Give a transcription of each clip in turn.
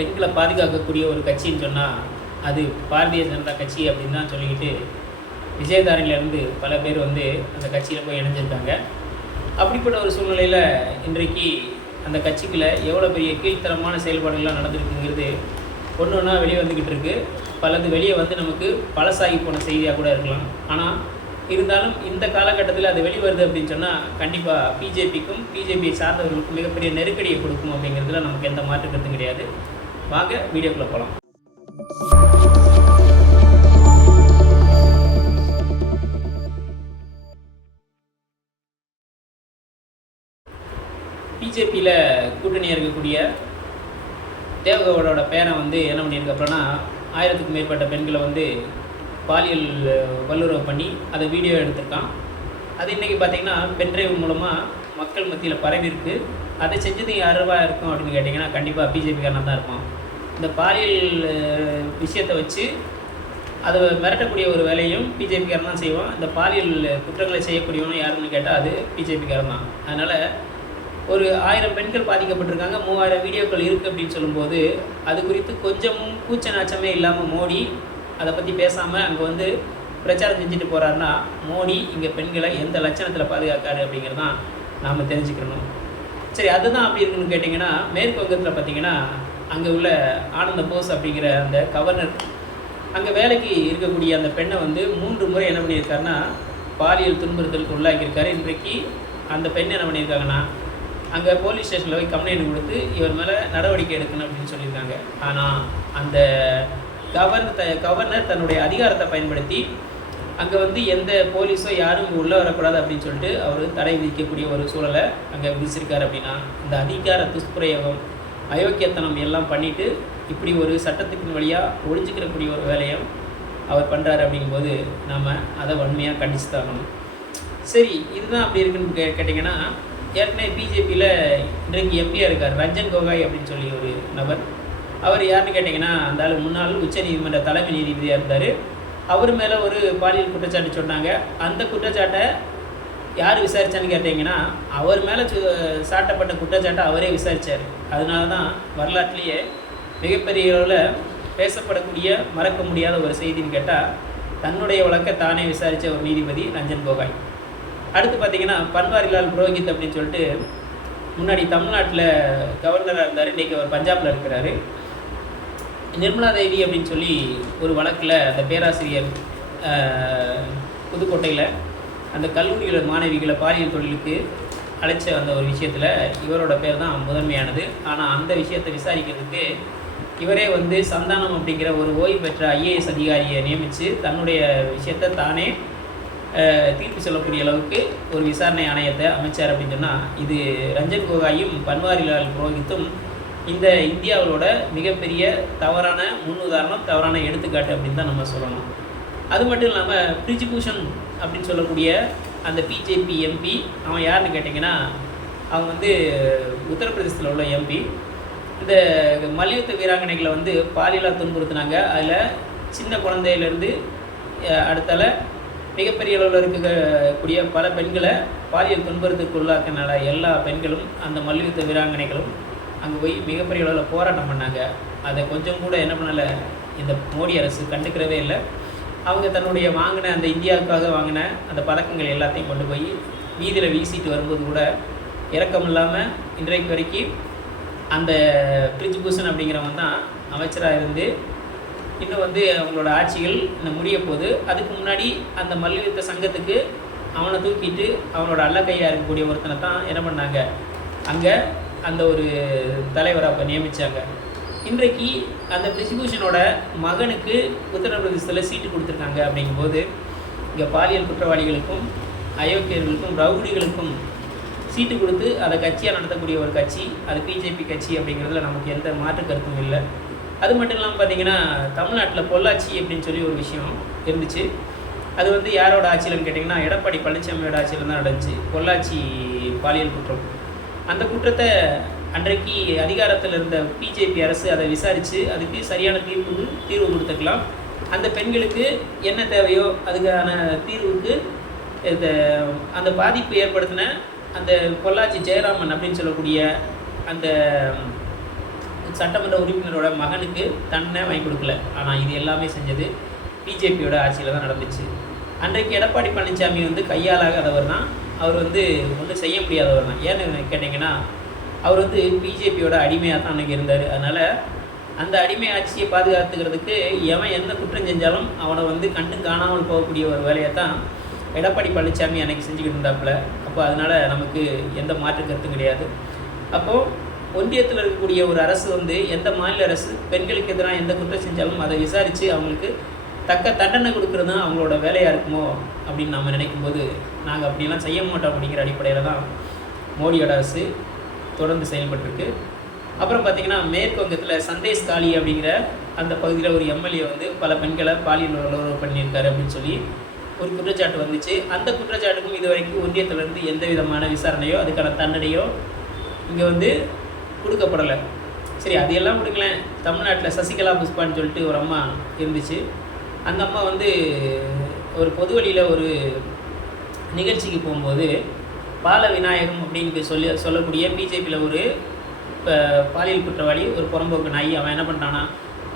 பெண்களை பாதுகாக்கக்கூடிய ஒரு கட்சின்னு சொன்னால் அது பாரதிய ஜனதா கட்சி அப்படின்னு தான் சொல்லிக்கிட்டு விஜயதாரணிலேருந்து பல பேர் வந்து அந்த கட்சியில் போய் இணைஞ்சிருக்காங்க. அப்படிப்பட்ட ஒரு சூழ்நிலையில் இன்றைக்கு அந்த கட்சிக்குள்ளே எவ்வளோ பெரிய கீழ்த்தரமான செயல்பாடுகள்லாம் நடந்திருக்குங்கிறது ஒன்று ஒன்றா வெளியே வந்துக்கிட்டு இருக்கு. பலது வெளியே வந்து நமக்கு பழசாகி போன செய்தியாக கூட இருக்கலாம். ஆனால் இருந்தாலும் இந்த காலகட்டத்தில் அது வெளிவருது அப்படின்னு சொன்னால் கண்டிப்பாக பிஜேபிக்கும் பிஜேபியை சார்ந்தவர்களுக்கும் மிகப்பெரிய நெருக்கடியை கொடுக்கும் அப்படிங்கிறதுல நமக்கு எந்த மாற்று கிடையாது. வாங்க வீடியோக்குள்ளே போகலாம் பிஜேபியில் கூட்டணியாக இருக்கக்கூடிய தேவகவுடோட பேரை வந்து என்ன பண்ணியிருக்கு அப்படின்னா ஆயிரத்துக்கும் மேற்பட்ட பெண்களை வந்து பாலியல் வல்லுறவு பண்ணி அதை வீடியோ எடுத்திருக்கான். அது இன்றைக்கி பார்த்தீங்கன்னா பென்ட்ரைவ் மூலமாக மக்கள் மத்தியில் பரவி இருக்குது அதை செஞ்சது யாருவா இருக்கும் அப்படின்னு கேட்டிங்கன்னா கண்டிப்பாக பிஜேபிக்காரனாக தான் இருப்பான். இந்த பாலியல் விஷயத்தை வச்சு அதை மிரட்டக்கூடிய ஒரு வேலையும் பிஜேபிக்காரன் தான் செய்வான். இந்த பாலியல் குற்றங்களை செய்யக்கூடியவனும் யாருன்னு கேட்டால் அது பிஜேபிக்காரன் தான். அதனால் ஒரு ஆயிரம் பெண்கள் பாதிக்கப்பட்டிருக்காங்க மூவாயிரம் வீடியோக்கள் இருக்குது அப்படின்னு சொல்லும்போது அது குறித்து கொஞ்சமும் கூச்ச நாச்சமே இல்லாமல் மோடி அதை பற்றி பேசாமல் அங்கே வந்து பிரச்சாரம் செஞ்சுட்டு போகிறாருன்னா மோடி இங்கே பெண்களை எந்த லட்சணத்தில் பாதுகாக்காரு அப்படிங்கிறது தான் நாம் தெரிஞ்சுக்கணும். சரி அதுதான் அப்படி இருக்குன்னு கேட்டிங்கன்னா மேற்கு வங்கத்தில் பார்த்தீங்கன்னா அங்கே உள்ள ஆனந்த போஸ் அப்படிங்கிற அந்த கவர்னர் அங்கே வேலைக்கு இருக்கக்கூடிய அந்த பெண்ணை வந்து மூன்று முறை என்ன பண்ணியிருக்காருன்னா பாலியல் துன்புறுத்தலுக்கு உள்ளாக்கியிருக்காரு. இன்றைக்கு அந்த பெண் என்ன பண்ணியிருக்காங்கன்னா அங்கே போலீஸ் ஸ்டேஷனில் போய் கம்ப்ளைண்ட் கொடுத்து இவர் மேலே நடவடிக்கை எடுக்கணும் அப்படின்னு சொல்லியிருக்காங்க. ஆனால் அந்த கவர்னர் த கவர்னர் தன்னுடைய அதிகாரத்தை பயன்படுத்தி அங்கே வந்து எந்த போலீஸோ யாரும் உள்ளே வரக்கூடாது அப்படின்னு சொல்லிட்டு அவர் தடை விதிக்கக்கூடிய ஒரு சூழலை அங்கே விதிச்சிருக்காரு அப்படின்னா இந்த அதிகார துஷ்பிரயோகம் அயோக்கியத்தனம் எல்லாம் பண்ணிட்டு இப்படி ஒரு சட்டத்துக்கு வழியாக ஒழிஞ்சிக்கிறக்கூடிய ஒரு வேலையும் அவர் பண்ணுறாரு அப்படிங்கும்போது நாம் அதை வன்மையாக கண்டிச்சு தாகணும் சரி இதுதான் அப்படி இருக்குன்னு கே கேட்டிங்கன்னா ஏற்கனவே பிஜேபியில் இன்றைக்கு எம்பியாக இருக்கார் ரஞ்சன் கோகாய் அப்படின்னு சொல்லி ஒரு நபர். அவர் யாருன்னு கேட்டிங்கன்னா அந்த ஆள் முன்னாள் உச்சநீதிமன்ற தலைமை நீதிபதியாக இருந்தார். அவர் மேலே ஒரு பாலியல் குற்றச்சாட்டு சொன்னாங்க. அந்த குற்றச்சாட்டை யார் விசாரிச்சான்னு கேட்டிங்கன்னா அவர் மேலே சாட்டப்பட்ட குற்றச்சாட்டை அவரே விசாரித்தார் அதனால தான் வரலாற்றிலேயே மிகப்பெரிய அளவில் பேசப்படக்கூடிய மறக்க முடியாத ஒரு செய்தின்னு கேட்டால் தன்னுடைய வழக்கை தானே விசாரித்த ஒரு நீதிபதி ரஞ்சன் கோகாய். அடுத்து பார்த்திங்கன்னா பன்வாரிலால் புரோஹித் அப்படின்னு சொல்லிட்டு முன்னாடி தமிழ்நாட்டில் கவர்னராக இருந்தார். இன்றைக்கி அவர் பஞ்சாபில் இருக்கிறாரு. நிர்மலா தேவி அப்படின்னு சொல்லி ஒரு வழக்கில் அந்த பேராசிரியர் புதுக்கோட்டையில் அந்த கல்லூரியில் மாணவிகளை பாலியல் தொழிலுக்கு அழைச்ச அந்த ஒரு விஷயத்தில் இவரோட பேர் தான் முதன்மையானது. ஆனால் அந்த விஷயத்தை விசாரிக்கிறதுக்கு இவரே வந்து சந்தானம் அப்படிங்கிற ஒரு ஓய்வு பெற்ற ஐஏஎஸ் அதிகாரியை நியமித்து தன்னுடைய விஷயத்தை தானே தீர்ப்பு சொல்லக்கூடிய அளவுக்கு ஒரு விசாரணை ஆணையத்தை அமைச்சார் அப்படின்னு சொன்னால் இது ரஞ்சன் கோகாயும் பன்வாரிலால் புரோஹித்தும் இந்த இந்தியாவோட மிகப்பெரிய தவறான முன்னுதாரணம் தவறான எடுத்துக்காட்டு அப்படின்னு தான் நம்ம சொல்லணும். அது மட்டும் இல்லாமல் பிரிஜிபூஷன் அப்படின்னு சொல்லக்கூடிய அந்த பிஜேபி எம்பி அவன் யாருன்னு கேட்டிங்கன்னா அவங்க வந்து உத்தரப்பிரதேசத்தில் உள்ள எம்பி இந்த மல்யுத்த வீராங்கனைகளை வந்து பாலியலாக துன்புறுத்தினாங்க. அதில் சின்ன குழந்தையிலேருந்து அடுத்தால மிகப்பெரிய அளவில் இருக்கக்கூடிய பல பெண்களை பாலியல் துன்புறுத்துக்கு உள்ளாக்கினால எல்லா பெண்களும் அந்த மல்யுத்த வீராங்கனைகளும் அங்கே போய் மிகப்பெரிய அளவில் போராட்டம் பண்ணாங்க. அதை கொஞ்சம் கூட என்ன பண்ணலை இந்த மோடி அரசு கண்டுக்கிறவே இல்லை. அவங்க தன்னுடைய வாங்கின அந்த இந்தியாவுக்காக வாங்கின அந்த பதக்கங்கள் எல்லாத்தையும் கொண்டு போய் வீதியில் வீசிட்டு வரும்போது கூட இரக்கம் இல்லாமல் இன்றைக்கு வரைக்கும் அந்த பிரிஜ்பூஷன் அப்படிங்கிறவன் தான் அமைச்சராக இருந்து இன்னும் வந்து அவங்களோட ஆட்சிகள் இன்னும் முடிய போது அதுக்கு முன்னாடி அந்த மல்யுத்த சங்கத்துக்கு அவனை தூக்கிட்டு அவனோட அல்லக்கையாக இருக்கக்கூடிய ஒருத்தனை தான் என்ன பண்ணாங்க? அங்கே அந்த ஒரு தலைவரை அப்போ நியமித்தாங்க இன்றைக்கு அந்த பிரிசிபியூஷனோட மகனுக்கு உத்தரப்பிரதேசத்தில் சீட்டு கொடுத்துருக்காங்க அப்படிங்கும்போது இங்கே பாலியல் குற்றவாளிகளுக்கும் அயோக்கியர்களுக்கும் ரவுடிகளுக்கும் சீட்டு கொடுத்து அதை கட்சியாக நடத்தக்கூடிய ஒரு கட்சி அது பிஜேபி கட்சி அப்படிங்கிறதுல நமக்கு எந்த மாற்று கருத்தும் இல்லை. அது மட்டும் இல்லாமல் பார்த்தீங்கன்னா தமிழ்நாட்டில் பொள்ளாச்சி அப்படின்னு சொல்லி ஒரு விஷயம் இருந்துச்சு. அது வந்து யாரோட ஆட்சியிலன்னு கேட்டிங்கன்னா எடப்பாடி பழனிசாமியோட ஆட்சியில் தான் நடந்துச்சு. பொள்ளாச்சி பாலியல் குற்றம். அந்த குற்றத்தை அன்றைக்கு அதிகாரத்தில் இருந்த பிஜேபி அரசு அதை விசாரித்து அதுக்கு சரியான தீர்வு தீர்வு கொடுத்துக்கலாம். அந்த பெண்களுக்கு என்ன தேவையோ அதுக்கான தீர்வுக்கு இந்த அந்த பாதிப்பு ஏற்படுத்தின அந்த பொள்ளாச்சி ஜெயராமன் அப்படின்னு சொல்லக்கூடிய அந்த சட்டமன்ற உறுப்பினரோட மகனுக்கு தன்னை வாங்கி கொடுக்கல. ஆனால் இது எல்லாமே செஞ்சது பிஜேபியோட ஆட்சியில் தான் நடந்துச்சு. அன்றைக்கு எடப்பாடி பழனிசாமி வந்து கையாளாகாதவர் தான். அவர் வந்து ஒன்றும் செய்ய முடியாதவர் தான். ஏன்னு கேட்டிங்கன்னா அவர் வந்து பிஜேபியோட அடிமையாக தான் அன்றைக்கி இருந்தார். அதனால் அந்த அடிமை ஆட்சியை பாதுகாத்துக்கிறதுக்கு எவன் எந்த குற்றம் செஞ்சாலும் அவனை வந்து கண்டு காணாமல் போகக்கூடிய ஒரு வேலையை தான் எடப்பாடி பழனிசாமி அன்னைக்கு செஞ்சுக்கிட்டு இருந்தாப்புல. அப்போ அதனால் நமக்கு எந்த மாற்று கருத்தும் கிடையாது. அப்போது ஒன்றியத்தில் இருக்கக்கூடிய ஒரு அரசு வந்து எந்த மாநில அரசு பெண்களுக்கு எதிராக எந்த குற்றம் செஞ்சாலும் அதை விசாரித்து அவங்களுக்கு தக்க தண்டனை கொடுக்குறது தான் அவங்களோட வேலையாக இருக்குமோ அப்படின்னு நம்ம நினைக்கும்போது நாங்கள் அப்படிலாம் செய்ய மாட்டோம் அப்படிங்கிற அடிப்படையில் தான் மோடியோட அரசு தொடர்ந்து செயல்பட்டுருக்கு. அப்புறம் பார்த்திங்கன்னா மேற்கு வங்கத்தில் சந்தேஷ் காளி அப்படிங்கிற அந்த பகுதியில் ஒரு எம்எல்ஏ வந்து பல பெண்களை பாலியல் வல்லுறவு பண்ணியிருக்காரு அப்படின்னு சொல்லி ஒரு குற்றச்சாட்டு வந்துச்சு. அந்த குற்றச்சாட்டுக்கும் இது வரைக்கும் ஒன்றியத்திலிருந்து எந்த விதமான விசாரணையோ அதுக்கான தண்டனையோ இங்கே வந்து கொடுக்கப்படலை. சரி அதையெல்லாம் கொடுக்கலேன் தமிழ்நாட்டில் சசிகலா புஷ்பான்னு சொல்லிட்டு ஒரு அம்மா இருந்துச்சு. அந்த அம்மா வந்து ஒரு பொது வழியில் ஒரு நிகழ்ச்சிக்கு போகும்போது பால விநாயகம் அப்படின்னு சொல்லி சொல்லக்கூடிய பிஜேபியில் ஒரு இப்போ பாலியல் குற்றவாளி ஒரு புறம்போக்கு நாய் அவன் என்ன பண்ணுறானா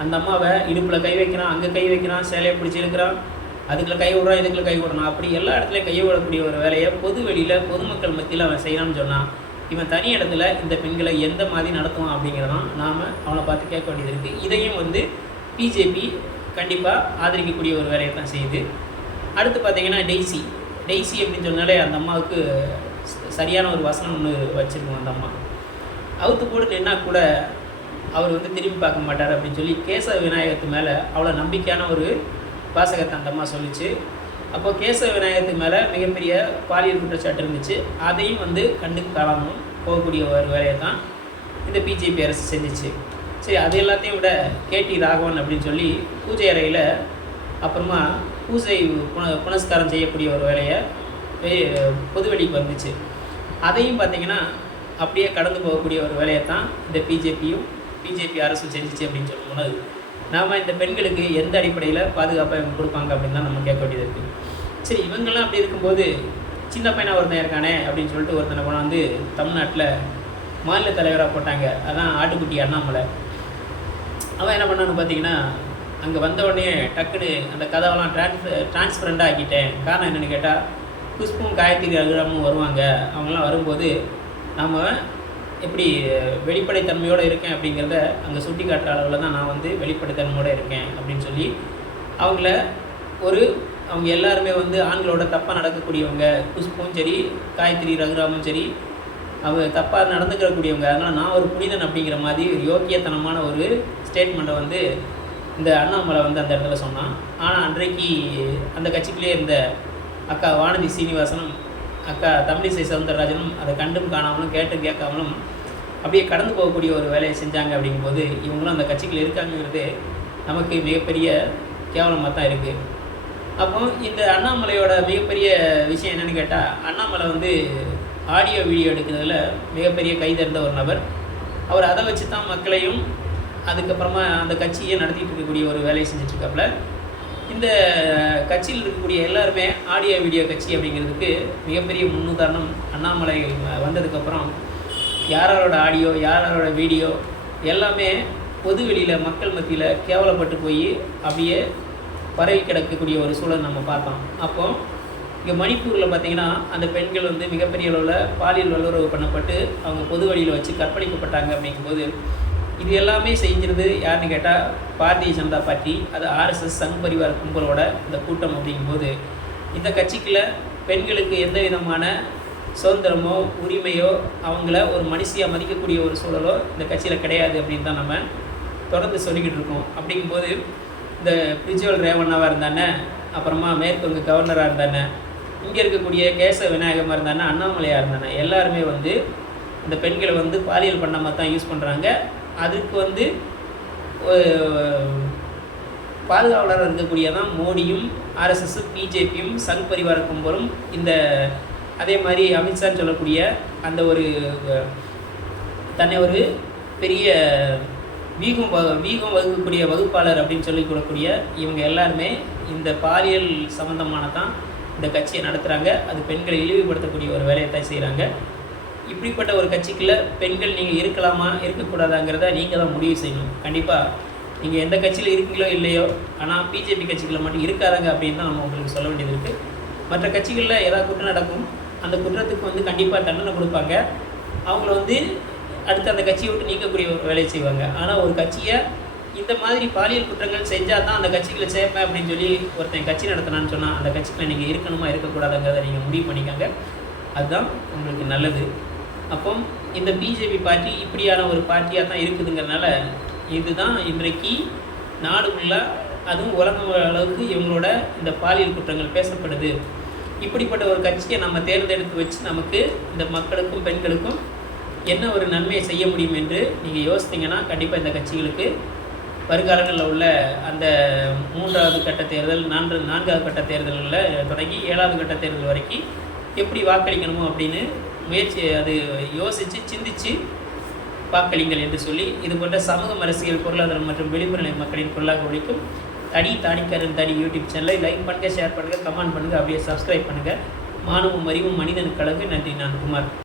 அந்த அம்மாவை இடுப்பில் கை வைக்கிறான் அங்கே கை வைக்கிறான் சேலையை பிடிச்சி இருக்கிறான் அதுக்குள்ள கை விடுறான் இதுக்குள்ள கை விடணும் அப்படி எல்லா இடத்துலையும் கை விடக்கூடிய ஒரு வேலையை பொது வெளியில் பொதுமக்கள் மத்தியில் அவன் செய்யலாம்னு சொன்னான் இவன் தனி இடத்துல இந்த பெண்களை எந்த மாதிரி நடத்துவான் அப்படிங்கிறதான் நாம் அவனை பார்த்து கேட்க வேண்டியது இருக்குது இதையும் வந்து பிஜேபி கண்டிப்பாக ஆதரிக்கக்கூடிய ஒரு வேலையை தான் செய்யுது. அடுத்து பார்த்தீங்கன்னா டெய்ஸி டெய்ஸி அப்படின்னு சொன்னாலே அந்த அம்மாவுக்கு சரியான ஒரு வசனம் ஒன்று வச்சுருக்கோம் அந்த அம்மா அவுத்து போட்டு கூட அவர் வந்து திரும்பி பார்க்க மாட்டார் அப்படின்னு சொல்லி கேசவ விநாயகத்து மேலே அவ்வளோ நம்பிக்கையான ஒரு வாசகத்தை அந்த அம்மா சொல்லிச்சு. அப்போ கேசவ விநாயகத்து மேலே மிகப்பெரிய பாலியல் குற்றச்சாட்டு இருந்துச்சு. அதையும் வந்து கண்ணுக்கு காலாமல் போகக்கூடிய ஒரு வேலையை தான் இந்த பிஜேபி அரசு செஞ்சுச்சு. சரி அது எல்லாத்தையும் விட கேடி ராகவன் அப்படின்னு சொல்லி பூஜை அறையில் அப்புறமா பூஜை புன புனஸ்காரம் செய்யக்கூடிய ஒரு வேலையை பொதுவெளிக்கு வந்துச்சு. அதையும் பார்த்தீங்கன்னா அப்படியே கடந்து போகக்கூடிய ஒரு வேலையை தான் இந்த பிஜேபியும் பிஜேபி அரசும் செஞ்சுச்சு அப்படின்னு சொல்லும்போது நாம் இந்த பெண்களுக்கு எந்த அடிப்படையில் பாதுகாப்பாக இவங்க கொடுப்பாங்க அப்படின்னு தான் நம்ம கேட்க வேண்டியது இருக்குது சரி இவங்கெல்லாம் அப்படி இருக்கும்போது சின்ன பையனாக ஒருத்தன் இருக்கானே அப்படின்னு சொல்லிட்டு ஒருத்தனை கொண்டாந்து தமிழ்நாட்டில் மாநில தலைவராக போட்டாங்க. அதான் ஆட்டுக்குட்டி அண்ணாமலை. அவன் என்ன பண்ணான்னு பார்த்தீங்கன்னா அங்கே வந்த உடனே டக்குன்னு அந்த கதவெல்லாம் ட்ரான்ஸ் டிரான்ஸ்பரண்டாக ஆக்கிட்டேன். காரணம் என்னென்னு கேட்டால் புஷ்பம் காயத்ரி அழுகாமும் வருவாங்க. அவங்களாம் வரும்போது நாம் எப்படி வெளிப்படைத்தன்மையோடு இருக்கேன் அப்படிங்கிறத அங்கே சுட்டி காட்டுற அளவில் தான் நான் வந்து வெளிப்படைத்தன்மையோடு இருக்கேன் அப்படின்னு சொல்லி அவங்கள ஒரு அவங்க எல்லாருமே வந்து ஆண்களோட தப்பாக நடக்கக்கூடியவங்க குஷ்பும் சரி காயத்ரி ரகுராமும் சரி அவங்க தப்பாக நடந்துக்கிறக்கூடியவங்க. அதனால் நான் ஒரு புனிதன் அப்படிங்கிற மாதிரி ஒரு யோக்கியத்தனமான ஒரு ஸ்டேட்மெண்ட்டை வந்து இந்த அண்ணாமலை வந்து அந்த இடத்துல சொன்னான். ஆனால் அன்றைக்கு அந்த கட்சிக்குள்ளே இருந்த அக்கா வானதி சீனிவாசனும் அக்கா தமிழிசை சவுந்தரராஜனும் அதை கண்டும் காணாமலும் கேட்டு கேட்காமலும் அப்படியே கடந்து போகக்கூடிய ஒரு வேலையை செஞ்சாங்க அப்படிங்கும்போது இவங்களும் அந்த கட்சிகள் இருக்காங்கிறது நமக்கு மிகப்பெரிய கேவலமாக தான் இருக்குது அப்போ இந்த அண்ணாமலையோட மிகப்பெரிய விஷயம் என்னன்னு கேட்டால் அண்ணாமலை வந்து ஆடியோ வீடியோ எடுக்கிறதுல மிகப்பெரிய கைதேர்ந்த ஒரு நபர். அவர் அதை வச்சு தான் மக்களையும் அதுக்கப்புறமா அந்த கட்சியை நடத்திட்டு இருக்கக்கூடிய ஒரு வேலையை செஞ்சுட்ருக்காப்புல இந்த கட்சியில் இருக்கக்கூடிய எல்லாருமே ஆடியோ வீடியோ கட்சி அப்படிங்கிறதுக்கு மிகப்பெரிய முன்னுதாரணம் அண்ணாமலை வந்ததுக்கப்புறம் யாரோட ஆடியோ யாரோட வீடியோ எல்லாமே பொது வெளியில் மக்கள் மத்தியில் கேவலப்பட்டு போய் அப்படியே பரவி கிடக்கக்கூடிய ஒரு சூழல் நம்ம பார்த்தோம். அப்போ இங்கே மணிப்பூரில் பார்த்தீங்கன்னா அந்த பெண்கள் வந்து மிகப்பெரிய அளவில் பாலியல் வல்லுறவு பண்ணப்பட்டு அவங்க பொது வழியில் வச்சு கற்பழிக்கப்பட்டாங்க அப்படிங்கும்போது இது எல்லாமே செஞ்சிருது யாருன்னு கேட்டால் பாரதிய ஜனதா பார்ட்டி அது ஆர்எஸ்எஸ் சங் பரிவார் கும்பலோட இந்த கூட்டம் அப்படிங்கும்போது இந்த கட்சிக்குள்ள பெண்களுக்கு எந்த விதமான சுதந்திரமோ உரிமையோ அவங்கள ஒரு மனுஷியாக மதிக்கக்கூடிய ஒரு சூழலோ இந்த கட்சியில் கிடையாது அப்படின்னு தான் நம்ம தொடர்ந்து சொல்லிக்கிட்டு இருக்கோம். அப்படிங்கும்போது இந்த பிரிஜுவல் ரேவண்ணாவாக இருந்தானே அப்புறமா மேற்கு வங்க கவர்னராக இருந்தானே இங்கே இருக்கக்கூடிய கேச விநாயகமாக இருந்தானே அண்ணாமலையாக இருந்தானே எல்லாருமே வந்து இந்த பெண்களை வந்து பாலியல் பண்ணாமல் தான் யூஸ் பண்ணுறாங்க அதுக்கு வந்து பாதுகாவலராக இருக்கக்கூடியதான் மோடியும் ஆர்எஸ்எஸ் பிஜேபியும் சங் பரிவார கும்பலும் இந்த அதே மாதிரி அமித்ஷான்னு சொல்லக்கூடிய அந்த ஒரு தன்னை ஒரு பெரிய வீகம் வ- வீகம் வகுக்கக்கூடிய வகுப்பாளர் அப்படின்னு சொல்லி கூடக்கூடிய இவங்க எல்லாருமே இந்த பாலியல் சம்மந்தமான தான் இந்த கட்சியை நடத்துகிறாங்க அது பெண்களை இழிவுபடுத்தக்கூடிய ஒரு வேலையை தான் செய்கிறாங்க இப்படிப்பட்ட ஒரு கட்சிக்குள்ள பெண்கள் நீங்கள் இருக்கலாமா இருக்கக்கூடாதாங்கிறத நீங்கள் தான் முடிவு செய்யணும். கண்டிப்பாக நீங்கள் எந்த கட்சியில் இருக்கீங்களோ இல்லையோ ஆனால் பிஜேபி கட்சிகளை மட்டும் இருக்காதாங்க அப்படின்னு தான் நம்ம உங்களுக்கு சொல்ல வேண்டியது இருக்குது மற்ற கட்சிகளில் ஏதாவது குற்றம் நடக்கும் அந்த குற்றத்துக்கு வந்து கண்டிப்பாக தண்டனை கொடுப்பாங்க. அவங்கள வந்து அடுத்து அந்த கட்சியை விட்டு நீக்கக்கூடிய ஒரு வேலையை செய்வாங்க. ஆனால் ஒரு கட்சியை இந்த மாதிரி பாலியல் குற்றங்கள் செஞ்சால் தான் அந்த கட்சிகளை சேர்ப்பேன் அப்படின்னு சொல்லி ஒருத்தன் கட்சி நடத்தினான்னு சொன்னால் அந்த கட்சிகளை நீங்கள் இருக்கணுமா இருக்கக்கூடாதுங்கிறத நீங்கள் முடிவு பண்ணிக்கோங்க. அதுதான் உங்களுக்கு நல்லது. அப்போ இந்த பிஜேபி பார்ட்டி இப்படியான ஒரு பார்ட்டியாக தான் இருக்குதுங்கிறனால இதுதான் இன்றைக்கு நாடு ஃபுல்லாக அதுவும் உலக அளவுக்கு இவங்களோட இந்த பாலியல் குற்றங்கள் பேசப்படுது. இப்படிப்பட்ட ஒரு கட்சியை நம்ம தேர்ந்தெடுத்து வச்சு நமக்கு இந்த மக்களுக்கும் பெண்களுக்கும் என்ன ஒரு நன்மையை செய்ய முடியும் என்று நீங்கள் யோசித்தீங்கன்னா கண்டிப்பாக இந்த கட்சிகளுக்கு வருங்காலங்களில் உள்ள அந்த மூன்றாவது கட்ட தேர்தல் நான்கு நான்காவது கட்ட தேர்தலில் தொடங்கி ஏழாவது கட்ட தேர்தல் வரைக்கும் எப்படி வாக்களிக்கணுமோ அப்படின்னு முயற்சி அது யோசித்து சிந்தித்து வாக்களிங்கள் என்று சொல்லி இது போன்ற சமூக அரசியல் பொருளாதாரம் மற்றும் விழிப்புணர்வு மக்களின் பொருளாக ஒழிக்கும் தனி தானிக்காரன் தனி யூடியூப் சேனலை லைக் பண்ணுங்கள் ஷேர் பண்ணுங்கள் கமெண்ட் பண்ணுங்கள் அப்படியே சப்ஸ்கிரைப் பண்ணுங்கள் மாணவம் அறிவும் மனிதனுக்கு அழகு. நன்றி நான் குமார்.